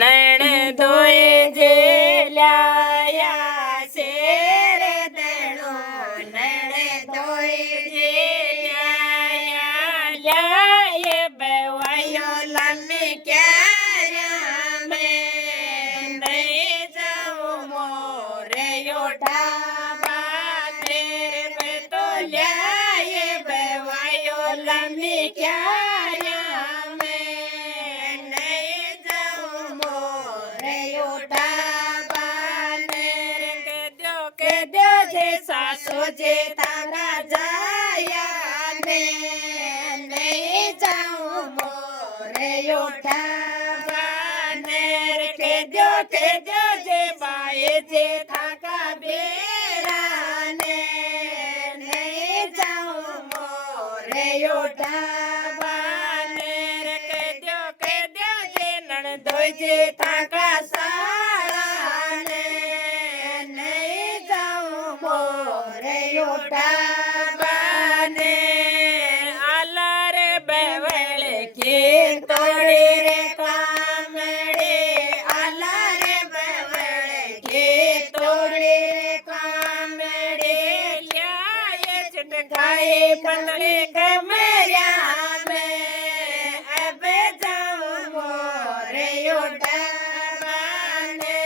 નણ ધોઈ જે લાયા છે રે દણો નણ ધોઈ જે લાયા બેવાયો લમી ક્યારે મેં નહીં જાઉં મોરે યોઠા તેરે બે તો લ્યાય બેવાયો લમી ક્યારે મેં નહીં જાઉં મોરે યોઠા કે દો જે સાસુ જે તારા જાયા ને નહીં જાઉં મોરે યોઠા કે દો જે બાએ જે થાકા બેરા ને નહીં જાઉં મોરે યોઠા કે દો જે નણદોઈ જે થાકા સાળા ને નહીં જાઉં મોરે યોઠા ને આલા રે બેવળે કે તોડી રે કામડે આલા રે બેવળે કે તોડી રે કામડે લ્યાય છટકાએ પંદડે કમર્યા મે અબે જાઉં મોરે યોઠા ને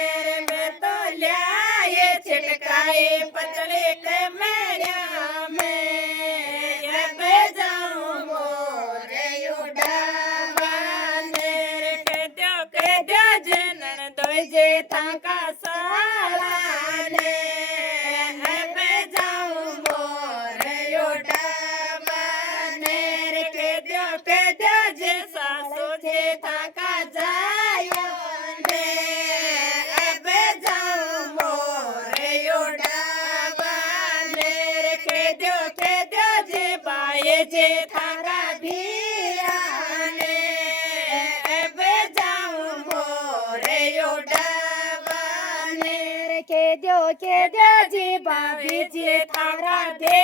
મેં તો લ્યાય છટકાએ પંદડે કમર્યા મે અબે જાઉં મોરે યોઠા ને કે દો જે નણદોઈ જે થાકા સાળા ને અબે જાઉં મોરે યોઠા ને કે દો જે સાસુ જે થાકા જાયો ને અબે જાઉં મોરે યોઠા ને કે દો જે બાએ જે થાકા ભીરા ને અબે જાઉં મોરે યોઠા ને કે દો જે ભાભી જે થારા દે